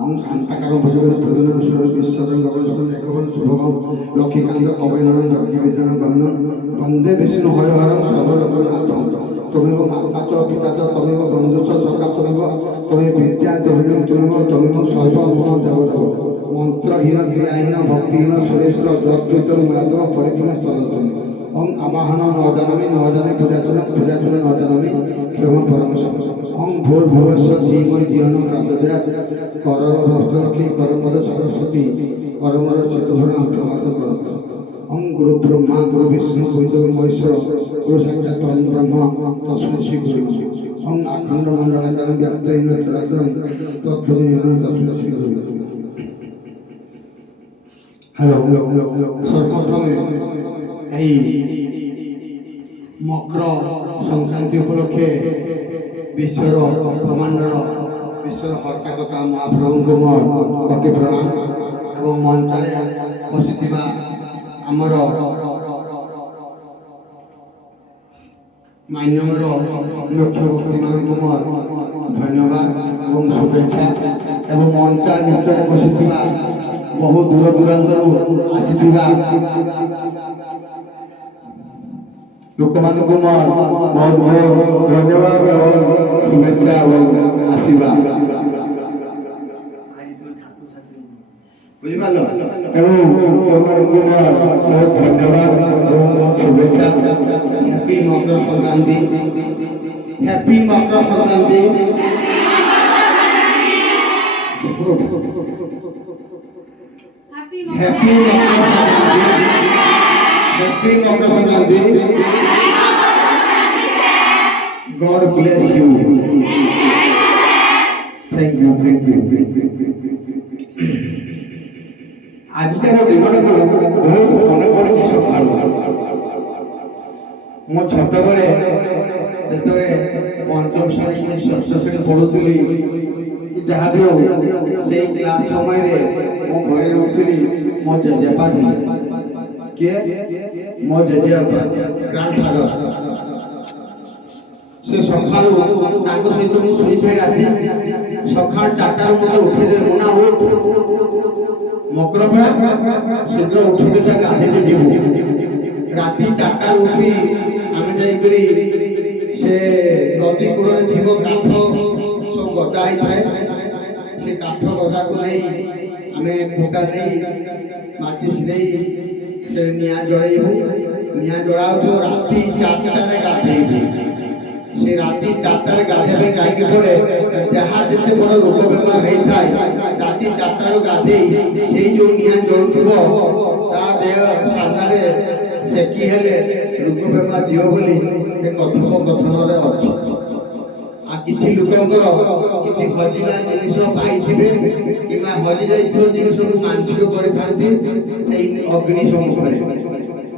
हम शांताकार भजन भजन विश्वदन गगन एकवन शुभगम लक्ष्मीकांत कवयन जग्ञ विधान गम्य वंदे विष्णु हर सर्वलोकनाथ तमेव माता च पिता च तमेव बंधु च सखा तमेव विद्या तमेव सर्व मम देवदेव मंत्रहीन क्रियाहीन भक्तिहीन सुरेश्वर जगद्वित माधव परिचिन तदतमे ओम आवाहन न जानामि पूजाचन न जानामि क्षम परमेश्वर ओम भूर्भुवस्व धीमहि धियो न प्रचोदयात् करर हस्तलक्ष्मी करमद सरस्वती परमर चित्तभूषण प्रमाद करतु ओम गुरु ब्रह्मा गुरु विष्णु गुरुदेव महेश्वर गुरु साक्षात् परम ब्रह्म तस्मै श्री गुरुवे ओम अखंड मंडलाकारं व्याप्तेन चराचरं तत्त्वदेन तस्मै श्री गुरुवे। हेलो सर्वप्रथमे এই মকর সংক্রান্তি উপলক্ষে বিশ্বর ব্রহ্মাণ্ডর বিশ্বর হর্তাকর্তা মহাপ্রভুଙ୍କୁ ମୋର କୋଟି ପ୍ରଣାମ ଏବଂ ମଞ୍ଚରେ ବସିଥିବା ଆମର ମାନ୍ୟବର ମୁଖ୍ୟ ବ୍ୟକ୍ତିମାନଙ୍କୁ ମୋର ଧନ୍ୟବାଦ ଏବଂ ଶୁଭେଚ୍ଛା ଏବଂ ମଞ୍ଚ ନିଚରେ ବସିଥିବା ବହୁ ଦୂର ଦୂରାନ୍ତରୁ ଆସିଥିବା ଲୋକମାନଙ୍କୁ ମୋର ବହୁତ ବହୁତ ଧନ୍ୟବାଦ ଏବଂ ଶୁଭେଚ୍ଛା ଏବଂ ଆଶୀର୍ବାଦ। ବୁଝିପାରିଲ? ତେଣୁ ତୁମମାନଙ୍କୁ ମୋର ବହୁତ ଧନ୍ୟବାଦ ଏବଂ ବହୁତ ଶୁଭେଚ୍ଛା। Happy Makar Sankranti, happy Makar Sankranti. Happy Makar Sankranti. God bless you. Thank you. आजकल दिनटा को बहुत मन पड़ी सकाळ मो छोट बेले जेतरे पंचम श्रेणी में षष्ठ श्रेणी पढ़ुली जहाँ भी हो से क्लास समय रे मो घरे रहउली मो जेजेपा थी के मो जेजेपा ग्रांडफादर से सखाळु तांको सहित मु सोई थे राती सखाळ 4टा रो मते उठे दे मना हो मकर बेला शीघ्र उठी के जा गाधे दे जीवु राती 4टा उठी आमे जाई करी से नदी कूड़ रे थिबो काठ सब गदा ही थाए से काठ गदा को नहीं आमे कुटा नहीं माचिस नहीं से निया जळाइबु निया जळाउ तो राती 4टा रे गाधेइबु से राती 4टा रे गाधेबे काई के पड़े जहां जते बड़ रोग बेमार हेई थाए राती 4टा रो गाधेई सेई जो निया जळुथबो ता देह सामने से की हेले रोग बेमार दियो बोली ए कथक कथन रे अछि आ किछि लोकंकर किछि हजिला जिनिस पाइथिबे किमा हजि जाइथिबो जिनिस को मानसिक करि थांती सेई अग्नि सम्मुखरे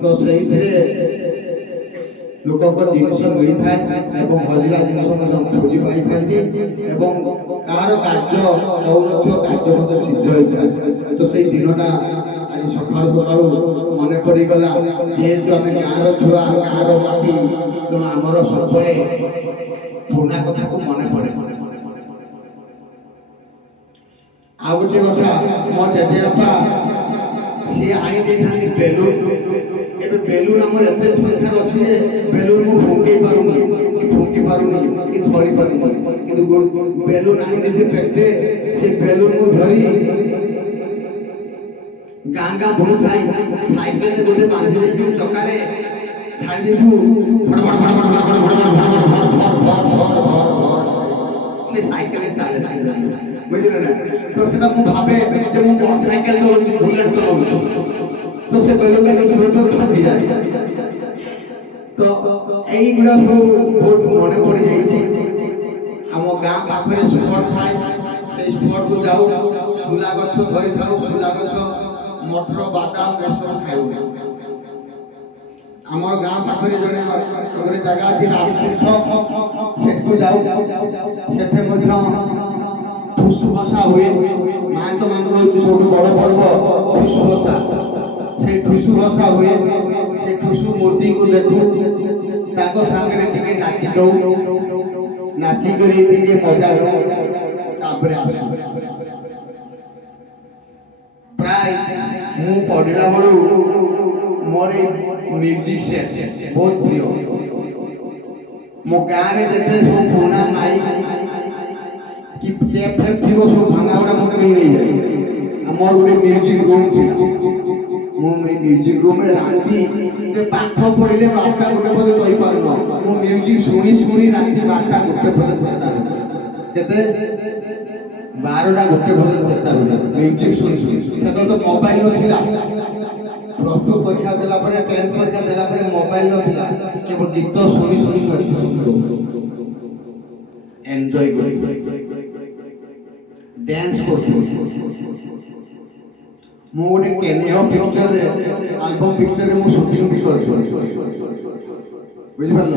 तो सेई थरे लोकंकर जिनिस मिली थाए एवं हजिला जिनिस मत खोजी पाइ थांती एवं कार कार्य औनथ्य कार्य मत सिद्ध होई थाए तो सेई दिनटा आज सखाळु सखाळु मने पड़ी गला जेहेतु आमे गाँव छुआ गाँव माटी तो आमर सबले पुना कथा को मने पड़े आ गोटे कथा मो जेजेबापा सी आनी देखांती बेलून एबे बेलून हमर एते संख्या अछि जे बेलून मु फुंकी पारुनी कि धरी पारुनी किंतु बेलून आनी देते पेटे से बेलून मु धरी गांगा बुलु थाई साइकेल रे गोटे बांधी दे जो चकारे छाड़ी देथु फड़ से साइकेल चाले साइकेल बुझिले ना तो सेटा मु भाबे जे मु मोटरसाइकेल तो बुलेट तो तो से बेलून के छोड़ फटी जाए तो एई गुडा सब बहुत मने पड़ी जाई छी हम गां पाखरे स्पॉट थाई से स्पॉट को जाऊ सुला गछ धरि थाऊ सुला गछ मटर बादाम बेसन खाइबो हमर गां पाखरे जने गोटे जगह अछि रामतीर्थ सेठको जाऊ सेठे मध्य ठुसु भाषा हुए मान तो मान रही सब बड़ पर्व ठुसु भाषा से ठुसु भाषा हुए से ठुसु मूर्ति को देखू ताको सामने टिके नाची दऊ नाची करी टिके मजा दऊ तापरे आसू प्राय ମୁଁ ପଢିଲା ବେଳୁ ମୋର ମ୍ୟୁଜିକ ସେଟ୍ ବହୁତ ପ୍ରିୟ। ମୋ ଗାଁରେ ଯେତେ ସବୁ ପୁରୁଣା ମାଇକ୍ କି ଟେପ୍ ଫେପ୍ ଥିବ ସବୁ ଭାଙ୍ଗା ଗୁଡ଼ା ମୁଁ କିଣି ନେଇଯାଏ। ଆମର ଗୋଟେ ମ୍ୟୁଜିକ ରୁମ୍ ଥିଲା। ମୁଁ ଏଇ ମ୍ୟୁଜିକ ରୁମ୍ରେ ରାତି ପାଠ ପଢ଼ିଲେ 12ଟା 1 ପର୍ଯ୍ୟନ୍ତ ରହିପାରୁନ। ମୁଁ ମ୍ୟୁଜିକ ଶୁଣି ଶୁଣି ରାତି 12ଟା 1 ପର୍ଯ୍ୟନ୍ତ କେତେ 12ଟା 1 ପର୍ଯ୍ୟନ୍ତ ମ୍ୟୁଜିକ ଶୁଣି ଶୁଣି। ସେତେବେଳେ ତ ମୋବାଇଲ ନଥିଲା। +2 ପରୀକ୍ଷା ଦେଲା ପରେ 10th ପରୀକ୍ଷା ଦେଲା ପରେ ମୋବାଇଲ ନଥିଲା। କେବଳ ଗୀତ ଶୁଣି ଶୁଣି ଏନ୍ଜୟ କରି ଡ୍ୟାନ୍ସ କରୁଥିଲି। ମୁଁ ଗୋଟେ କେନିହ ପିକ୍ଚରରେ ଆଲବମ୍ ପିକ୍ଚରରେ ମୁଁ ସୁଟିଂ ବି କରିଥିଲି। ବୁଝିପାରିଲ?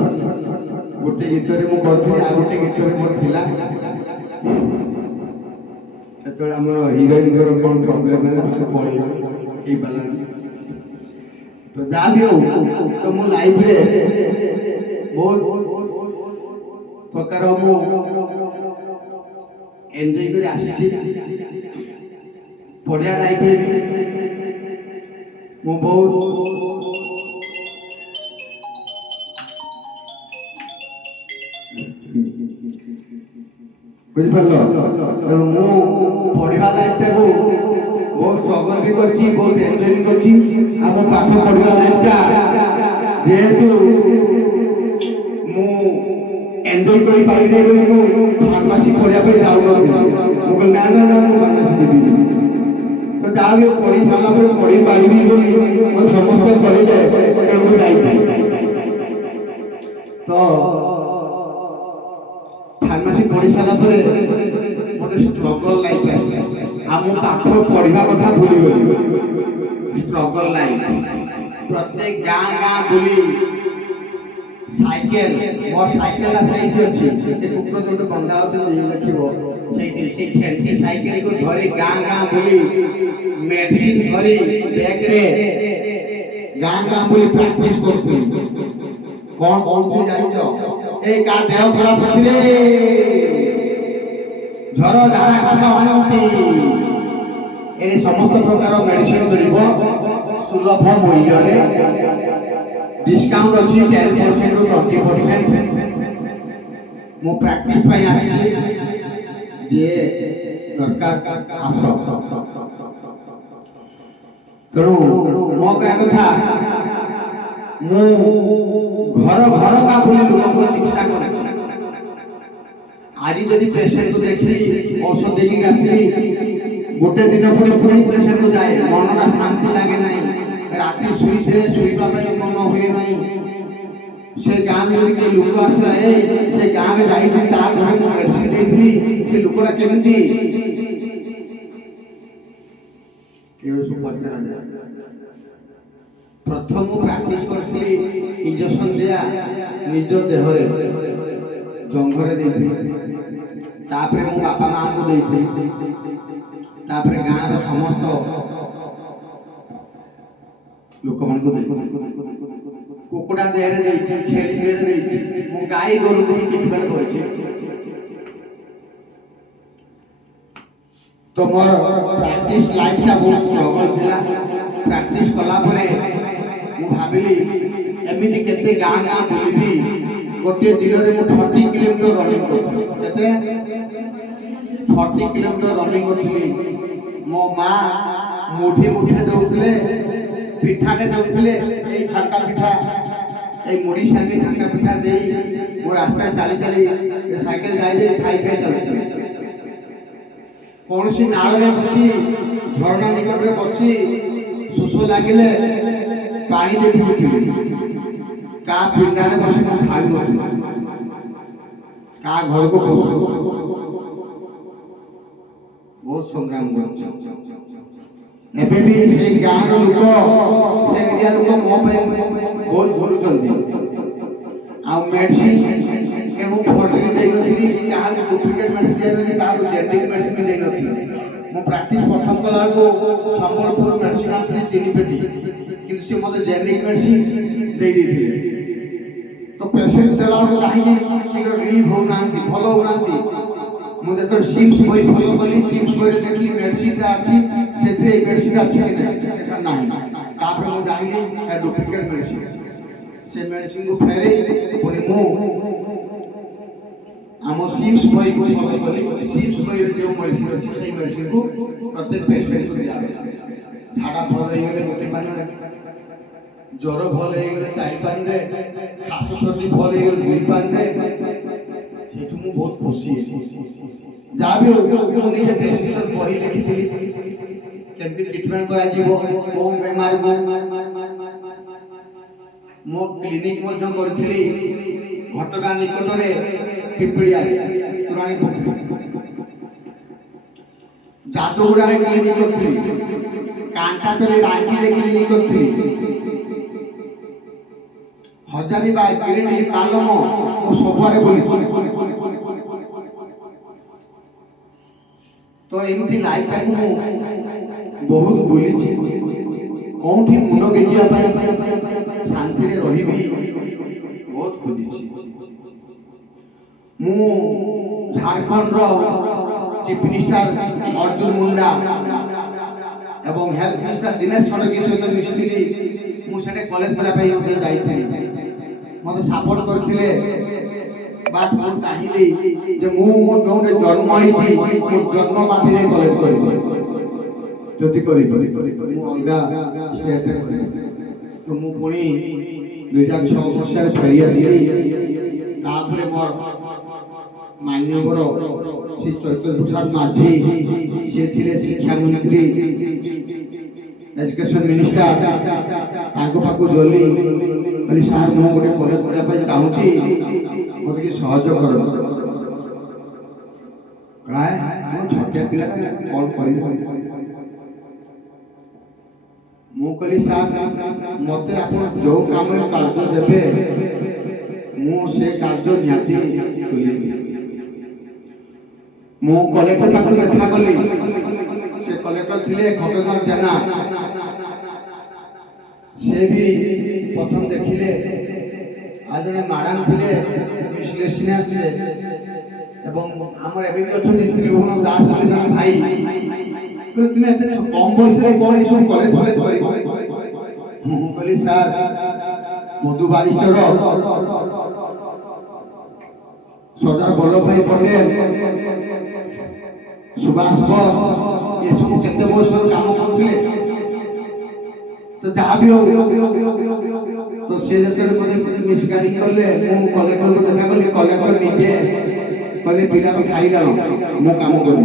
ଗୋଟେ ଗୀତରେ ମୁଁ କରିଥିଲି, ଆଉ ଗୋଟେ ଗୀତରେ ମୋର ଥିଲା। ସେତେବେଳେ ଆମର ହିରୋଇନଙ୍କର କ'ଣ ପ୍ରୋବ୍ଲେମ୍ ହେଲା, ସେ ପଳେଇଗଲେ, ହେଇପାରିଲାନି। ତ ଯାହା ବି ହଉ, ତ ମୁଁ ଲାଇଫରେ ବହୁତ ପ୍ରକାର ମୁଁ ଏନ୍ଜୟ କରି ଆସିଛି। ପଢ଼ିବା ଲାଇଫରେ ବି ମୁଁ ବହୁତ ବୁଝିପାରିଲ? ତେଣୁ ମୁଁ ପଢ଼ିବା ଲାଇଫଟାକୁ ବହୁତ ଷ୍ଟ୍ରଗଲ୍ ବି କରିଛି, ବହୁତ ଏନ୍ଜୟ ବି କରିଛି। ଆମ ପାଠ ପଢ଼ିବା ଲାଇଫଟା ଯେହେତୁ ମୁଁ ଏନ୍ଜୟ କରିପାରିଲି ବୋଲି ମୁଁ ଫାର୍ମାସି ପଢ଼ିବା ପାଇଁ ଯାଉନଥିଲି। ମୁଁ କହିଲି ନା ମୁଁ ଫାର୍ମାସି ଯିବିନି। ତ ଯାହା ବି ପଢ଼ି ସାରିଲା ପରେ ପଢ଼ିପାରିବି ବୋଲି ମୋତେ ସମସ୍ତେ କହିଲେ, ତେଣୁ ମୁଁ ଯାଇଥିଲି। ତ ଫାର୍ମାସି ପଢ଼ି ସାରିଲା ପରେ ମୋତେ ଷ୍ଟ୍ରଗଲ୍ ଲାଇଫ୍ ଆସିଲା। ଆଉ ମୁଁ ପାଠ ପଢ଼ିବା କଥା ଭୁଲିଗଲି। ଷ୍ଟ୍ରଗଲ୍ ଲାଇଫ୍ ପ୍ରତ୍ୟେକ ଗାଁ ବୁଲି ସାଇକେଲ, ମୋର ସାଇକେଲଟା ସେଇଠି ଅଛି। ସେ କୁକୁର ଯୋଉଠି ବନ୍ଧା ହଉଛନ୍ତି ଦେଖିବ, ସେଇଠି ସେଇ ଠେଣ୍ଟି ସାଇକେଲକୁ ଧରି ଗାଁ ବୁଲି ମେଡିସିନ ଧରି ବ୍ୟାଗରେ ଗାଁ ବୁଲି ପ୍ରାକ୍ଟିସ କରୁଥିଲି। କ'ଣ କରୁଥିଲି ଜାଣିଛ? ଏଇ କା ଦେହ ଖରାପ ଅଛି ରେ, ଝର ଝାଡ଼ା କାଶ ବାନ୍ତି, ଏଠି ସମସ୍ତ ପ୍ରକାର ମେଡିସିନ ମିଳିବ ସୁଲଭ ମୂଲ୍ୟରେ। ଡିସକାଉଣ୍ଟ ଅଛି 10% ରୁ 20%। ମୁଁ ପ୍ରାକ୍ଟିସ ପାଇଁ ଆସିଛି, ଯିଏ ଦରକାର ଆସ। ତେଣୁ ମୋ କହିବା କଥା, ମୁଁ ଘର କା ବୁଲି ଲୋକଙ୍କ ଚିକିତ୍ସା କରୁଛି। ଆଜି ଯଦି ପେସେଣ୍ଟକୁ ଦେଖିଲି, ଔଷଧ ଦେଇକି ଆସିଲି, ଗୋଟେ ଦିନ ପରେ ପୁଣି ପେସେଣ୍ଟକୁ ଯାଏ, ମନଟା ଶାନ୍ତି ଲାଗେ ନାହିଁ। ରାତି ଶୋଇବା ପାଇଁ ମନ ହୁଏ ନାହିଁ। ସେ ଗାଁରେ ଯଦି କିଏ ଲୋକ ଆସିଲା, ସେ ଗାଁରେ ଯାଇଥିଲି, ତା ଘରେ ମୁଁ ମେଡିସିନ ଦେଇଥିଲି, ସେ ଲୋକଟା କେମିତି ପଚରାଯାଏ। ପ୍ରଥମ ମୁଁ ପ୍ରାକ୍ଟିସ କରିଥିଲି ଇଞ୍ଜେକ୍ସନ ଦିଆ ନିଜ ଦେହରେ ଜଙ୍ଘରେ ଦେଇଥିଲି। ତାପରେ ମୋ ବାପା ମାଆଙ୍କୁ ଦେଇଥିଲି। ତାପରେ ଗାଁର ସମସ୍ତ ଲୋକମାନଙ୍କୁ ଦେଇଥିଲି। କୁକୁଡ଼ା ଦେହରେ ଦେଇଛି, ଛେଳି ଦେହରେ ଦେଇଛି, ମୁଁ ଗାଈ ଗୋରୁଙ୍କୁ ବି ଟ୍ରିଟମେଣ୍ଟ କରିଛି। ତ ମୋର ପ୍ରାକ୍ଟିସ ଲାଇଫଟା ବହୁତ ଷ୍ଟ୍ରଗଲ୍ ଥିଲା। ପ୍ରାକ୍ଟିସ କଲା ପରେ ମୁଁ ଭାବିଲି ଏମିତି କେତେ ଗାଁ ବୁଲିବି। ଗୋଟିଏ ଦିନରେ ମୁଁ 40 କିଲୋମିଟର ରନିଂ କରୁଥିଲି। କେତେ? 40 କିଲୋମିଟର ରନିଂ କରୁଥିଲି। ମୋ ମା ମୁଠି ଦେଉଥିଲେ, ପିଠାଟେ ଦେଉଥିଲେ, ଏଇ ଛାଙ୍କା ପିଠା, ଏଇ ମୁଢ଼ି ସାଙ୍ଗେ ଛାଙ୍କା ପିଠା ଦେଇ ମୋ ରାସ୍ତାରେ ଚାଲି ସାଇକେଲ ଯାଇ ଖାଇ ଚାଲୁଥିଲି। କୌଣସି ନାଳରେ ବସି, ଝରଣା ନିକଟରେ ବସି ଶୋଷ ଲାଗିଲେ ପାଣିଟେ ପିଉଥିଲି। କା ପିଣ୍ଡାରେ ବସି ମୁଁ ଖାଉନଥିଲି। କା ଘରକୁ ପଶୁନଥିଲି। ବହୁତ ସଂଗ୍ରାମ କରୁଛି। ଏବେ ବି ସେଇ ଗାଁର ଲୋକ, ସେ ଏରିଆ ଲୋକ ମୋ ପାଇଁ ବହୁତ ଭରୁଛନ୍ତି। ଆଉ ମେଡିସିନ ମୁଁ ଫର୍ଜରୀ ଦେଇନଥିଲି, କି କାହାକୁ ଡୁପ୍ଲିକେଟ୍ ମେଡିସିନ ଦିଆଯାଉଛି, କାହାକୁ ଜେନେରିକ୍ ମେଡିସିନ ଦେଇନଥିଲି। ମୁଁ ପ୍ରାକ୍ଟିସ ପ୍ରଥମ କଲା ବେଳକୁ ସମ୍ବଲପୁର ମେଡିସିନ ଆଣିଥିଲି 3 ପେଟି, କିନ୍ତୁ ସେ ମୋତେ ଜେନେରିକ୍ ମେଡିସିନ ଦେଇଥିଲେ। ତ ପେସେଣ୍ଟ ଦେଲା ବେଳକୁ କାହିଁକି ଶୀଘ୍ର ରିଲିଫ୍ ହେଉନାହାନ୍ତି, ଭଲ ହେଉନାହାନ୍ତି। ମୁଁ ଯେତେବେଳେ ସିମ୍ସ ବହି ଫଲୋ କଲି ସିମ୍ସ ବହିରେ ଦେଖିଲି ମେଡିସିନଟା ଅଛି ସେଥିରେ ଏଇ ମେଡିସିନ ଅଛି କି ନାହିଁ ନାହିଁ ତାପରେ ମୁଁ ଜାଣିଲି ଏ ଡୁପ୍ଲିକେଟ ମେଡିସିନ ସେ ମେଡିସିନକୁ ଫେରେଇ ପୁଣି ମୁଁ ଆମ ସିମ୍ସ ବହିକୁ ଫଲୋ କଲି ସିମ୍ସ ବହିରେ ଯେଉଁ ମେଡିସିନ ଅଛି ସେଇ ମେଡିସିନକୁ ପ୍ରତ୍ୟେକ ପେସେଣ୍ଟକୁ ଦିଆଗଲା ଝାଡ଼ା ଭଲ ହେଇଗଲେ ଗୋଟେ ପାନରେ ଜ୍ୱର ଭଲ ହେଇଗଲେ 4 ପାନରେ ଖାସ ସର୍ଦ୍ଦି ଭଲ ହେଇଗଲେ 2 ପାନରେ ସେଠୁ ମୁଁ ବହୁତ ଖୁସି ହେଲି ଯାହା ବି ମୁଁ ନିଜେ ଡେସିସନ୍ ବହି ଲେଖିଥିଲି କେମିତି ଟ୍ରିଟମେଣ୍ଟ କରାଯିବ କେଉଁ ବେମାର ମୋ କ୍ଲିନିକ୍ ମଧ୍ୟ କରିଥିଲି ଘଟଗାଁ ନିକଟରେ ପିପଳିଆରେ ତୋରାଣୀ ପୋଖରୀ ଯାଦୁଗୁଡ଼ାରେ କ୍ଲିନିକ୍ କରିଥିଲି କାଣ୍ଟାଟରେ ରାଞ୍ଚିରେ କ୍ଲିନିକ୍ କରିଥିଲି ହଜାରିବାଗ ଗିରିଡି ପାଲମ ମୁଁ ସବୁଆଡ଼େ ବୁଲିଛି ତ ଏମିତି ଲାଇଫଟାକୁ ମୁଁ ବହୁତ ବୁଲିଛି କୋଉଠି ମୁଣ୍ଡ ଗେଞ୍ଜିବା ପାଇଁ ଶାନ୍ତିରେ ରହିବି ବହୁତ ଖୋଜିଛି ମୁଁ ଝାଡ଼ଖଣ୍ଡର ଚିଫ୍ ମିନିଷ୍ଟର ଅର୍ଜୁନ ମୁଣ୍ଡା ଏବଂ ହେଲ୍ଥ ମିନିଷ୍ଟର ଦିନେଶ ଷଡ଼ଙ୍ଗୀ ସହିତ ମିଶିଥିଲି ମୁଁ ସେଠି କଲେଜ କରିବା ପାଇଁ ମଧ୍ୟ ଯାଇଥିଲି ମୋତେ ସପୋର୍ଟ କରିଥିଲେ ବାଟ୍ ମୁଁ ଚାହିଁଲି ଯେ ମୁଁ ଯେଉଁଠି ଜନ୍ମ ହେଇଛି ମୁଁ ଜନ୍ମ ମାଟିରେ କଲେଜ କରିବି ଯଦି କରିବି ମୁଁ ଅଲଗା ଷ୍ଟେଟ୍ରେ କରିବି ତ ମୁଁ ପୁଣି 2006 ମସିହାରେ ଫେରି ଆସିଲି ତାପରେ ମୋର ମାନ୍ୟବର ଶ୍ରୀ ଚୈତନ୍ୟ ପ୍ରସାଦ ମାଝୀ ସିଏ ଥିଲେ ଶିକ୍ଷାମନ୍ତ୍ରୀ एजुकेशन मिनिस्टर ताको पाकु गली कहली सार मु गोटे कॉलेज पढ़ा पाई चाहूची मते कि सहयोग कर काय हम छोटे पिला कॉल करी मु कहली सार मते आपण जो काम रे कार्य देबे मु से कार्य न्याती कली मु कलेक्टर पाकु देखा कली से कलेक्टर थिले खगेन्द्र जेना से भी प्रथम देखिले आज जने मैडम थिले विश्लेषणा से एवं हमर एबे भी अछन त्रिभुवन दास बोली जन भाई तो तुमे एते कम बयस रे कोन सब कॉलेज कॉलेज करी मु कहली सर मधु बारिस्टर सरदार वल्लभ भाई पटेल सुभाष बोस ये सब केते बयस काम करथिले तो जहाँ भी हो तो से जते मते मिसगाइड करले मु कलेक्टर को देखा कली कलेक्टर निजे कहले पिला को खाइला मु काम करू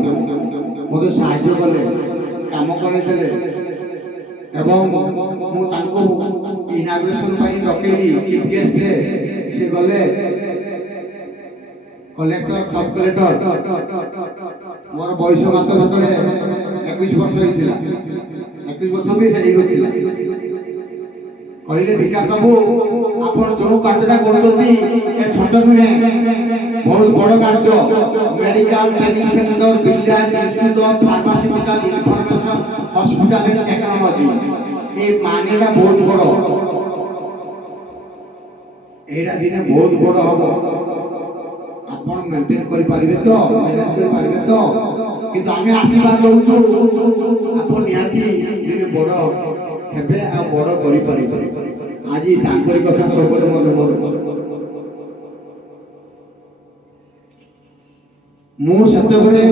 मते सहायता कले काम करे देले एवं मु तांको इनाग्रेशन पाई डकेली चीफ गेस्ट रे से गले कलेक्टर सब कलेक्टर मोर बयस मात्र मात्र 21 वर्ष होइथिला 21 वर्ष भी हेई गथिला कहले विकास बाबू आपण जो कार्यटा करतोती ए छोट नुहे बहुत बड़ कार्य medical training centre brilliant institute of pharmaceutical information hospital and technology ए मानेटा बहुत बड़ एरा दिने बहुत बड़ हबो आपण मेंटेन करि पारिबे तो मैनेज करि पारिबे तो किंतु आमे आशीर्वाद दउछु आपण नियाती दिने बड़ हेबे आ बड़ करि पारिबे आज तांकरी कथा सबरे मन मु सेतेबेले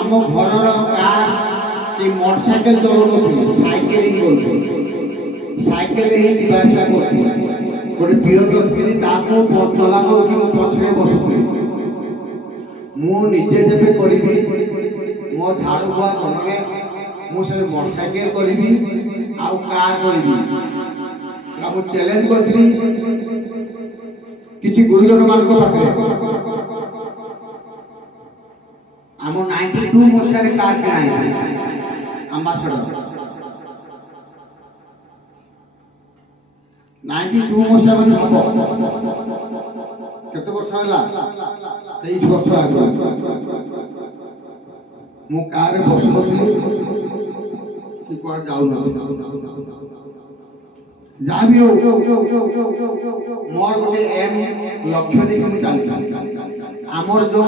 आम घरर कार कि मोटरसाइकेल चलाउनथि साइकेलिंग करथि साइकेल ही दिबासा करथि गोटे पियर रखथि ताको चला करथि मो पछरे बसथि मु निजे जेबे करिबि मो झाड़ू बुआ तमने मु से मोटरसाइकेल करिबि आ कार करिबि मु चैलेंज करथि किछि गुरुजन मानको पाखरे आम 92 मसिया कार किनाई एम्बासडर 92 मसिया मन हबो केते वर्ष होला 23 वर्ष आगो मु कार रे बस नथि कि कोर जाउ नथि जा भी हो मोर गोटे एम लक्ष्य देखि मु चलता आमर जो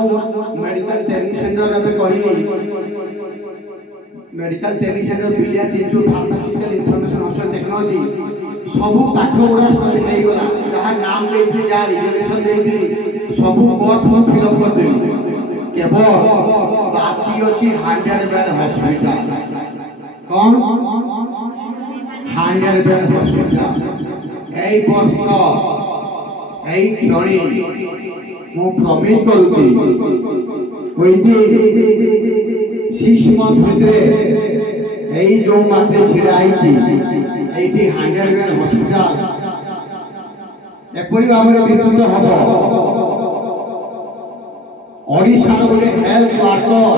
मेडिकल ट्रेनिंग सेंटर अबे कहली medical training centre philia tissue pharmaceutical information hospital technology सबु पाठ गुड़ा सरी हो गला जहाँ नाम देथि जहाँ रिजर्वेशन देथि सबु कोर्स में फिलअप कर देली केवल बाकी अछि 100 बेड हॉस्पिटल कौन 100 बेड हॉस्पिटल एई वर्ष एई क्षणी मु प्रमिट करूची ओइदी 6 मंथ भितरे एई जो माटे छिड़ा आइची एइठी 100 बेड हॉस्पिटल एपरि भाबरे विस्तृत हबो ओडिशा गोटे हेल्थ वर्कर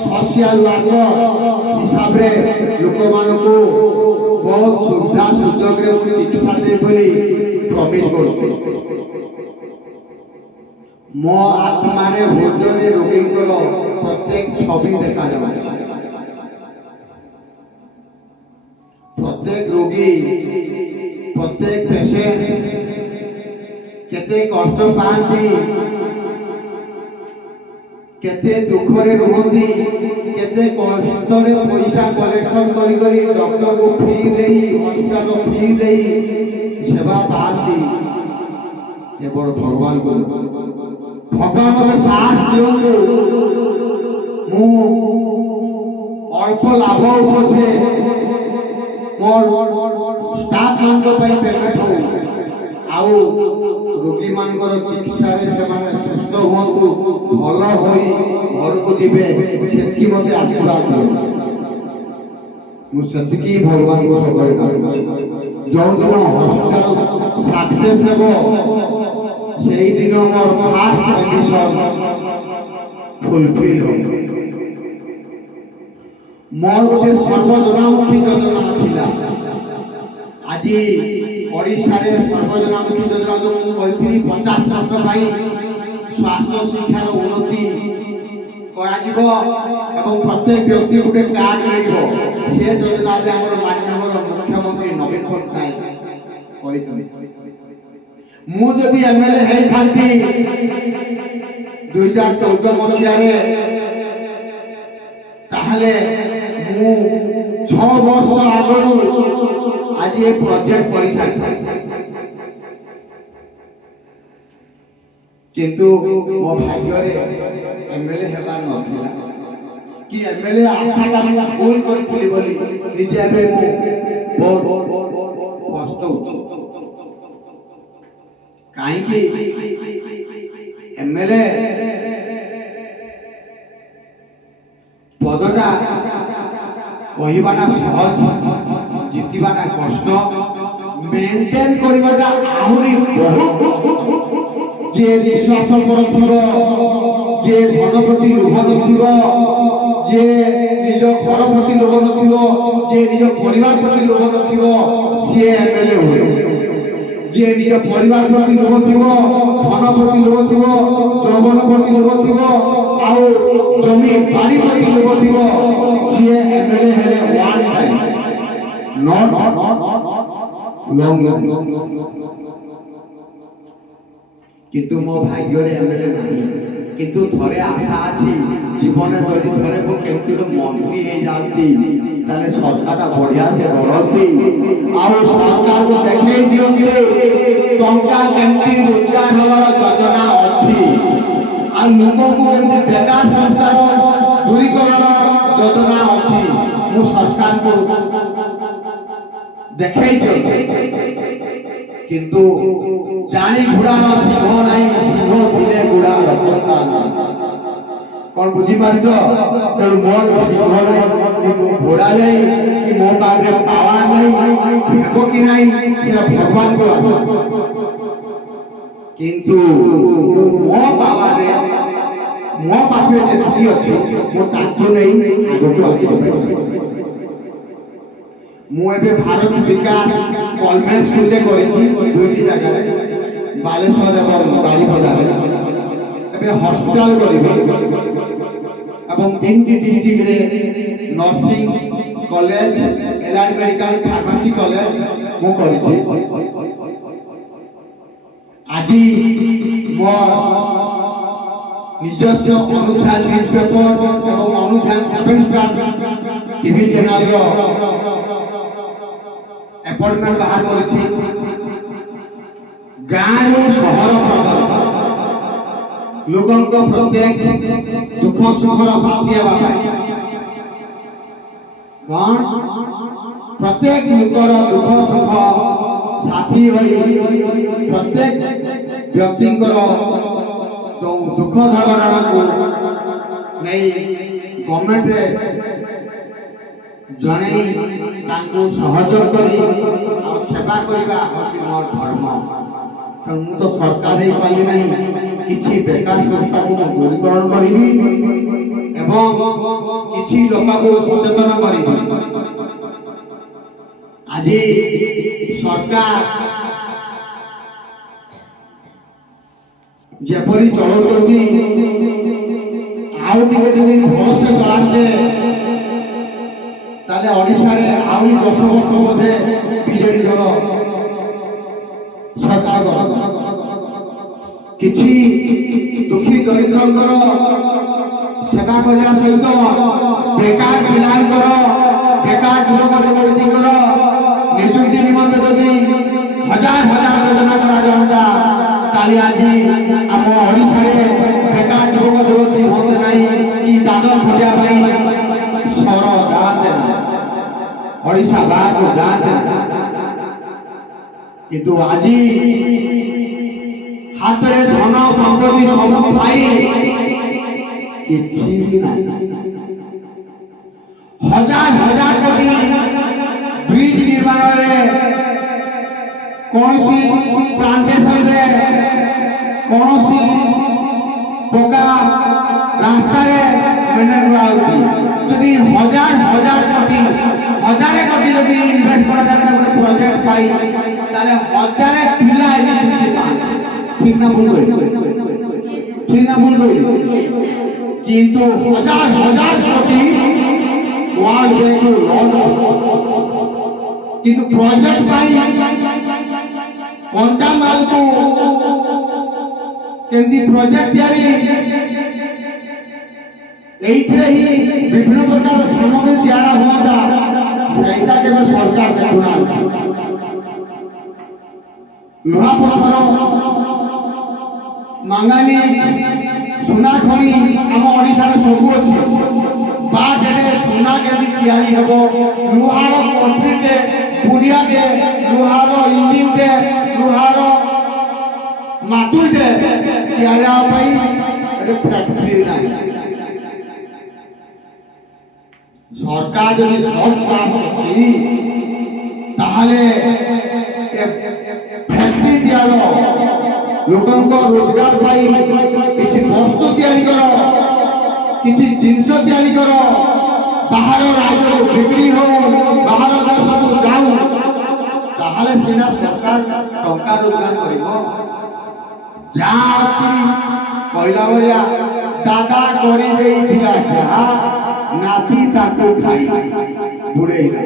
सोशल वर्कर हिसाब रे लोक मानको बहुत सुविधा सुयोग रे चिकित्सा दे बोली प्रमिट करूची मो आत्मा रे हृदय रे रोगी को प्रत्येक छवि देखा जाए प्रत्येक रोगी प्रत्येक पेशेंट केते कष्ट पाती केते दुख रे रहती केते कष्ट रे पैसा कलेक्शन करी करी डॉक्टर को फी देई हॉस्पिटल को फी देई सेवा पाती ये बड़ भगवान को भगवान मते साथ दियंतु मु अल्प लाभ उपछे मोर स्टाफ मान को पई पेमेंट हो आउ रोगी मानकर चिकित्सा रे से माने सुस्थ होंतु भलो होई घर को दिबे सेति मते आशीर्वाद दियो मु सच्ची भगवान को सबर करू जो दिन हॉस्पिटल सक्सेस हेबो सेई दिन मोर फास्ट कंडीशन फुलफिल हो मोर गोटे सर्वजनामुखी योजना थिला आज ओडिशा रे सर्वजनामुखी योजना जो मु करिथि 50 वर्ष पाई स्वास्थ्य शिक्षार उन्नति करा जिवो एवं प्रत्येक व्यक्ति गोटे कार्ड मिलिबो से योजना बे हमर माननीय मुख्यमंत्री नवीन पटनायक करिथि मु जदि एमएलए हे खांती 2014 मसिया रे ताहले मु 6 वर्ष आगरु आज ये प्रोजेक्ट करि सारी किंतु मो भाग्य रे एमएलए हेबा नथिला कि एमएलए आशाटा मु पूर्ण करथिली बोली निजे बे मु बहुत पछताउछि काहे कि एमएलए पदटा कहिबाटा सहज जितिबाटा कष्ट मेंटेन करिबाटा आहुरी बहुत जे विश्वास करथिबो जे धन प्रति लोभ नथिबो जे निज घर प्रति लोभ नथिबो जे निज परिवार प्रति लोभ नथिबो से एमएलए होय जे निज परिवार प्रति लोभ थिबो धन प्रति लोभ थिबो जौवन प्रति लोभ थिबो आउ जमी बाड़ी प्रति लोभ थिबो से एमएलए हेले वन टाइम नॉट लॉन्ग किंतु मो भाग्य रे एमएलए नाही किंतु थरे आशा अछि जीवन में जदि थरे को केमति तो मंत्री हे जाती ताले सरकारटा बढ़िया से बढ़ती आउ सरकार को देखै दियंते टंका केमति रोजगार होवार योजना अछि आ लोक को केमति बेकार संस्कार दूरीकरण योजना अछि मु सरकार को देखै दे किंतु जानी घोड़ा सिंह नहीं सिंह थिले घोड़ा रखता ना कौन बुझी पारछ तेणु मोर सिंह नहीं कि मो घोड़ा नहीं कि मो पाखे पावर नहीं हेबो कि नहीं से भगवान को आशा किंतु मो पावर रे मो पाखे जेति अछि मो ताकू नहीं आगो आगे मु एबे भारत विकास कॉन्वेंट स्कूल रे करिछि दुईटी जगह रे बालेश्वर एवं बारीपदा रे एबे हॉस्पिटल करिबे एवं तीनटी डिस्ट्रिक्ट रे nursing college allied medical pharmacy college मु करिछि আজি ନିଜସ୍ୱ ଅନୁଧ୍ୟାନ ନ୍ୟୁଜ୍ ପେପର ଏବଂ ଅନୁଧ୍ୟାନ 7 ଷ୍ଟାର ଟିଭି ଚ୍ୟାନେଲର ଆପଏଣ୍ଟମେଣ୍ଟ ବାହାର କରିଛି। ଗାଁରୁ ସହର ପର୍ଯ୍ୟନ୍ତ ଲୋକଙ୍କ ପ୍ରତ୍ୟେକ ଦୁଃଖ ସୁଖର ସାଥୀ ହେବା ପାଇଁ କ'ଣ ପ୍ରତ୍ୟେକ ଲୋକର ଦୁଃଖ ସୁଖ ସାଥୀ ହୋଇ ପ୍ରତ୍ୟେକ ବ୍ୟକ୍ତିଙ୍କର ଯେଉଁ ଦୁଃଖ ଝଗଡ଼ାକୁ ନେଇ ଗଭର୍ଣ୍ଣମେଣ୍ଟରେ ଜଣେଇ ତାଙ୍କୁ ସହଯୋଗ କରି ଆଉ ସେବା କରିବା ହେଉଛି ମୋର ଧର୍ମ। ତେଣୁ ମୁଁ ତ ସରକାର ହେଇପାରିଲି ନାହିଁ, କିଛି ବେକାର ସଂସ୍ଥାକୁ ମୁଁ ଦୂରୀକରଣ କରିବି ଏବଂ କିଛି ଲୋକଙ୍କୁ ସଚେତନ କରିବି। ଆଜି ସରକାର ଯେପରି ଚଳଉଛନ୍ତି ଆଉ ଟିକେ ଯଦି ଭଲସେ ଚଳାନ୍ତେ ତାହେଲେ ଓଡ଼ିଶାରେ ଆହୁରି 10 ବର୍ଷ ବୋଧେ ବିଜେଡି ଦଳ ସରକାର କିଛି ଦୁଃଖୀ ଦରିଦ୍ରଙ୍କର ସେବା କରିବା ସହିତ ବେକାର ପିଲାଙ୍କର ବେକାର ଯୁବକ ଯୁବତୀଙ୍କର ନିଯୁକ୍ତି ନିମନ୍ତେ ଯଦି ହଜାର ହଜାର ଯୋଜନା କରାଯାଆନ୍ତା ତାହେଲେ ଆଜି ଆମ ଓଡ଼ିଶାରେ ବେକାର ଯୁବକ ଯୁବତୀ ହୁଅନ୍ତେ ନାହିଁ କି ଦାଦନ ଖୋଜିବା ପାଇଁ ସହର ଯାଆନ୍ତେ ନା, ଓଡ଼ିଶା ବାହାରକୁ ଯାଆନ୍ତେ ନା। କିନ୍ତୁ ଆଜି ହାତରେ ଧନ ସମ୍ପତ୍ତି ସବୁ ଥାଇ କିଛି ବି ନାହିଁ। ହଜାର ହଜାର କୋଟି ବ୍ରିଜ ନିର୍ମାଣରେ କୌଣସି ପ୍ଲାଣ୍ଟେସନରେ କୌଣସି ପକା ରାସ୍ତାରେ ମେଣ୍ଟେନ୍ କରାଯାଉଛି। ଯଦି ହଜାର ହଜାର କୋଟି ଯଦି ଇନଭେଷ୍ଟ କରାଯାନ୍ତା ଗୋଟେ ପ୍ରୋଜେକ୍ଟ ପାଇ ତାହେଲେ ହଜାରେ ପିଲା ନିଯୁକ୍ତି ପାଆନ୍ତେ। ଠିକ୍ ନା ଭୁଲ କହିଲି? ଠିକ୍ ନା ଭୁଲ କହିଲି? କିନ୍ତୁ ହଜାର ହଜାର କୋଟି ୱାର୍ଲଡ ବ୍ୟାଙ୍କରୁ ଲୋନ୍ କିନ୍ତୁ ପ୍ରୋଜେକ୍ଟ ପାଇଁ କଞ୍ଚାମାଲକୁ କେମିତି ପ୍ରୋଜେକ୍ଟ ତିଆରି এইଥିରେ ହିଁ ବିଭିନ୍ନ ପ୍ରକାର ସାମଗ୍ରୀ ତିଆରି ହୁଅନ୍ତା ସେଇଟା କେବେ ସରକାର ଦେଖୁନାହାନ୍ତି। ଲୁହା ପଥର ମାଙ୍ଗାନିଜ ସୁନା ଖଣି ଆମ ଓଡ଼ିଶାରେ ସବୁ ଅଛି। ବାଟରେ ସୁନା କେମିତି ତିଆରି ହେବ, ଲୁହାର କଣ୍ଟ୍ରିଟେ ପୁଡ଼ିଆଟେ, ଲୁହାର ଇଞ୍ଜିନଟେ, ଲୁହାର ମାତୁଲଟେ ତିଆରି ହେବା ପାଇଁ ଗୋଟେ ଫ୍ୟାକ୍ଟ୍ରି ନାହିଁ। ସରକାର ଯଦି ସର୍ଟ ସାହସ ଅଛି ତାହେଲେ ଫ୍ୟାକ୍ଟ୍ରି ତିଆର ଲୋକଙ୍କ ରୋଜଗାର ପାଇଁ କିଛି ବସ୍ତୁ ତିଆରି କର, କିଛି ଜିନିଷ ତିଆରି କର, ବାହାର ରାଜ୍ୟକୁ ବିକ୍ରି ହଉ, ବାହାର ଦେଶକୁ ଯାଉ, ତାହେଲେ ସିନା ସରକାର ଟଙ୍କା ରୋଜଗାର କରିବ। ଯାହା ଅଛି କହିଲା ଭଳିଆ ଦାଦା କରି ଦେଇଥିଲା ଯାହା ନାତି ତାକୁ ଖାଇ ବୁଡ଼େଇଲା।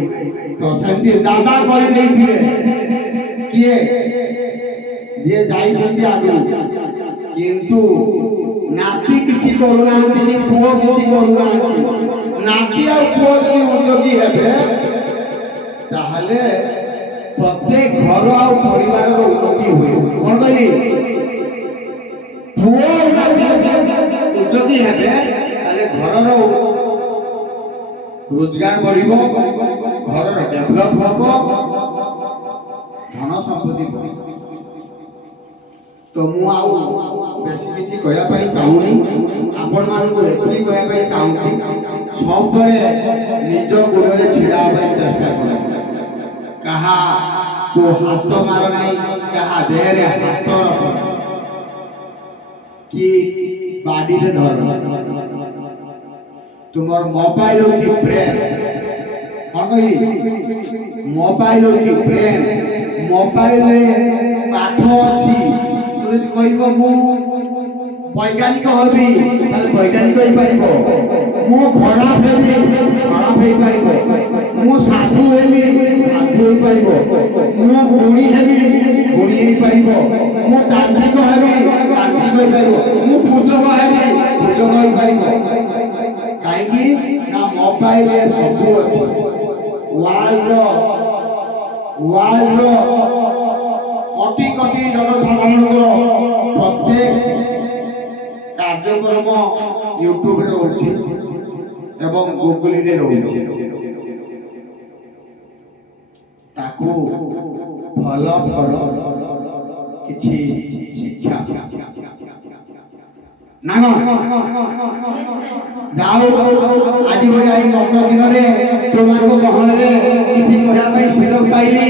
ତ ସେମିତି ଦାଦା କରି ଦେଇଥିଲେ କିଏ ଯିଏ ଯାଇଛନ୍ତି ଆଗରୁ, କିନ୍ତୁ ନାତି କିଛି କରୁନାହାନ୍ତି କି ପୁଅ କିଛି କରୁନାହାନ୍ତି। ନାତି ଆଉ ପୁଅ ଯଦି ଉନ୍ନତି ହେବେ ତାହେଲେ ପ୍ରତ୍ୟେକ ଘର ଆଉ ପରିବାରର ଉନ୍ନତି ହୁଏ। କଣ କହିଲି? ପୁଅ ଉନ୍ନତି ହେବେ ତାହେଲେ ଘରର ରୋଜଗାର ବଢ଼ିବ, ଘରର ଡେଭଲପ ହବ, ଧନ ସମ୍ପତ୍ତି ବଢ଼ିବ। ତ ମୁଁ ଆଉ ବେଶୀ କିଛି କହିବା ପାଇଁ ଚାହୁଁନି, ଆପଣମାନଙ୍କୁ ଏତିକି କହିବା ପାଇଁ ଚାହୁଁଛି ସବୁବେଳେ ନିଜ ଗୋଡ଼ରେ ଛିଡ଼ା ହେବା ପାଇଁ ଚେଷ୍ଟା କର। କାହାକୁ ହାତ ମାର ନାହିଁ, କାହା ଦେହରେ ହାତ ରଖ କି ବାଡ଼ିରେ ଧର। ତୁମର ମୋବାଇଲ ହେଉଛି ବ୍ରେନ୍। କ'ଣ କହିଲି? ମୋବାଇଲ ହେଉଛି ବ୍ରେନ୍। ମୋବାଇଲରେ ପାଠ ଅଛି। ଯଦି କହିବ ମୁଁ ବୈଜ୍ଞାନିକ ହେବି ତାହେଲେ ବୈଜ୍ଞାନିକ ହେଇପାରିବ। ମୁଁ ଖରାପ ହେବି ଖରାପ ହେଇପାରିବ। ମୁଁ ସାଧୁ ହେବି ସାଧୁ ହେଇପାରିବ। ମୁଁ ଗୁଣୀ ହେବି ଗୁଣୀ ହେଇପାରିବ। ମୁଁ ତାନ୍ତ୍ରିକ ହେବି ତାନ୍ତ୍ରିକ ହେଇପାରିବ ମୁଁ ପୂଜକ ହେବି ପୂଜକ ହେଇପାରିବ କାହିଁକି ନା ମୋବାଇଲରେ ସବୁ ଅଛି ୱାର୍ଲଡର କୋଟି କୋଟି ଜନସାଧାରଣଙ୍କର ପ୍ରତ୍ୟେକ କାର୍ଯ୍ୟକ୍ରମ ୟୁଟ୍ୟୁବରେ ରହୁଛି ଏବଂ ଗୁଗଲରେ ରହୁଛି ତାକୁ ଫଲୋ କର କିଛି ଶିକ୍ଷା ନା ଯାଉ ଆଜି ଭଳି ଆଜି ମକର ଦିନରେ ତୁମମାନଙ୍କ ଗହଣରେ କିଛି କରିବା ପାଇଁ ସୁଯୋଗ ପାଇଲି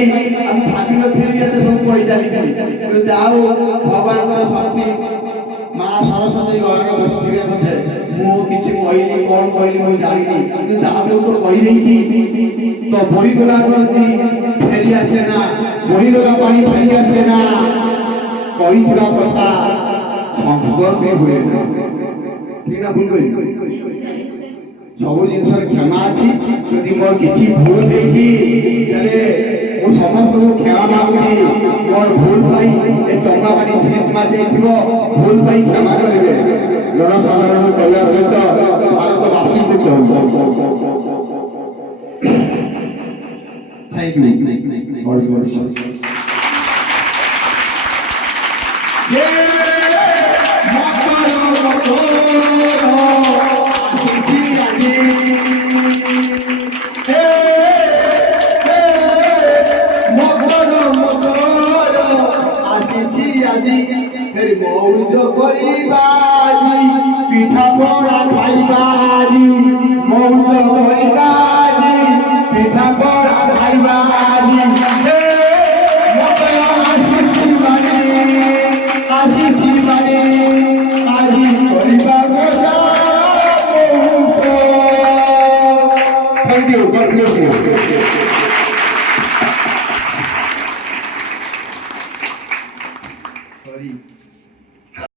ଆମେ ଭାବିନଥିଲି ଏତେ ସବୁ ପଢି ଚାଲିଛି କିନ୍ତୁ ଯାଉ ଭଗବାନଙ୍କର ଶକ୍ତି ମା ସରସ୍ୱତୀ ଘରରେ ବସିଥିବେ ବୋଧେ ମୁଁ କିଛି କହିଲି କଣ କହିଲି ମୁଁ ଜାଣିନି କିନ୍ତୁ ଯାହାକୁ ତ କହିଦେଇଛି ତ ବହିଗଲା ଫେରି ଆସେ ନା ବହିଗଲା ପାଣି ଫେରି ଆସେ ନା କହିଥିବା କଥା ସଂସ୍କାର ବି ହୁଏ ନା ଠିକ ନା ଭୁଲ କହିଲି ସବୁ ଜିନିଷରେ କ୍ଷମା ଅଛି ଯଦି ମୋର କିଛି ଭୁଲ ହେଇଛି ତାହେଲେ ମୁଁ ସମସ୍ତଙ୍କୁ କ୍ଷମା ମାଗୁଛି ମୋର ଭୁଲ ପାଇଁ ଏ ଟଙ୍କାବାଡ଼ି ସ୍ଲିପ ମାରି ଯାଇଥିବ ଭୁଲ ପାଇଁ କ୍ଷମା କରିବେ ଜନସାଧାରଣ କହିବା ସହିତ ଭାରତବାସୀଙ୍କୁ କହୁଛି ଥ୍ୟାଙ୍କ ୟୁ মৌজ করিবা পিঠা পড়া খাইবা মৌজ করিবা পিঠা পড়া খাইবা আসিছি মানে আজি করিবা মজা thank you god bless you sorry